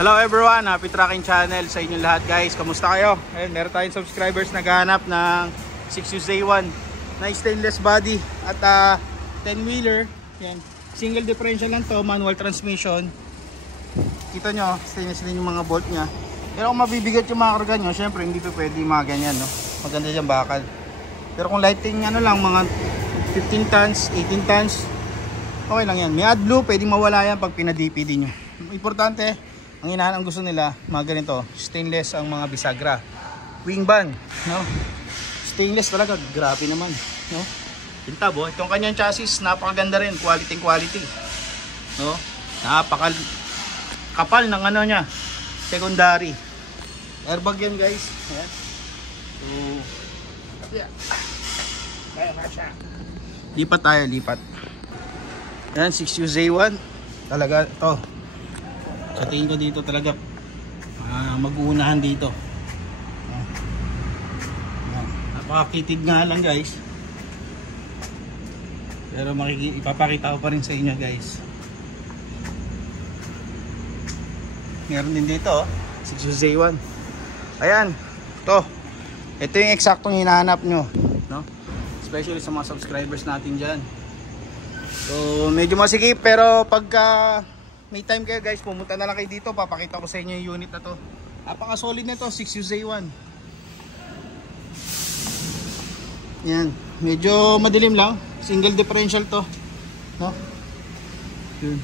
Hello everyone, Happy Trucking Channel sa inyong lahat guys. Kamusta kayo? Ayun, meron tayong subscribers naghahanap ng 6UZ1 na stainless body at 10-wheeler. Yan. Single differential lang to, manual transmission. Kita nyo, stainless din yung mga bolt nya. Pero kung mabibigat yung mga karga nyo, syempre hindi pa pwede mga ganyan, no? Maganda dyan bakal. Pero kung lighting ano lang, mga 15 tons, 18 tons, okay lang yan. May AdBlue, pwedeng mawala yan pag pinadpd nyo. Importante, ang hinahanap gusto nila, mga ganito, stainless ang mga bisagra. Wing band, no? Stainless talaga, grabe naman, no? Pintab, oh. Itong kanyang chassis, napakaganda rin, quality, no? Kapal ng ano niya, secondary. Airbag yan, guys. Ayan. So, yeah. Kaya na siya. Lipat tayo, lipat. Yan, 6UZ1. Talaga, to. Sa tingin ko dito talaga mag-uunahan dito. Napakakitid nga lang guys. Pero ipapakita ko pa rin sa inyo guys. Meron din dito 6UZ1. Ayan, to. Ito yung eksaktong hinahanap nyo, no? Especially sa mga subscribers natin dyan. So medyo masikip, pero pagka may time kayo guys, pumunta na lang kayo dito, papakita ko sa inyo yung unit na to. Napaka solid na to, 6UZ1. Yan, medyo madilim lang, single differential to, no? Yun.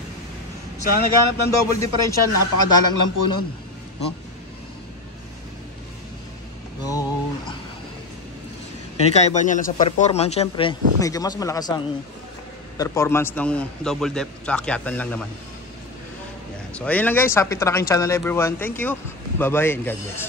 Sa naghanap ng double differential, napakadalang lang po nun, no? So pinakaiba niya lang sa performance, syempre medyo mas malakas ang performance ng double depth sa akyatan lang naman. So ayun lang guys, Happy Trucking Channel everyone. Thank you. Bye bye and God bless.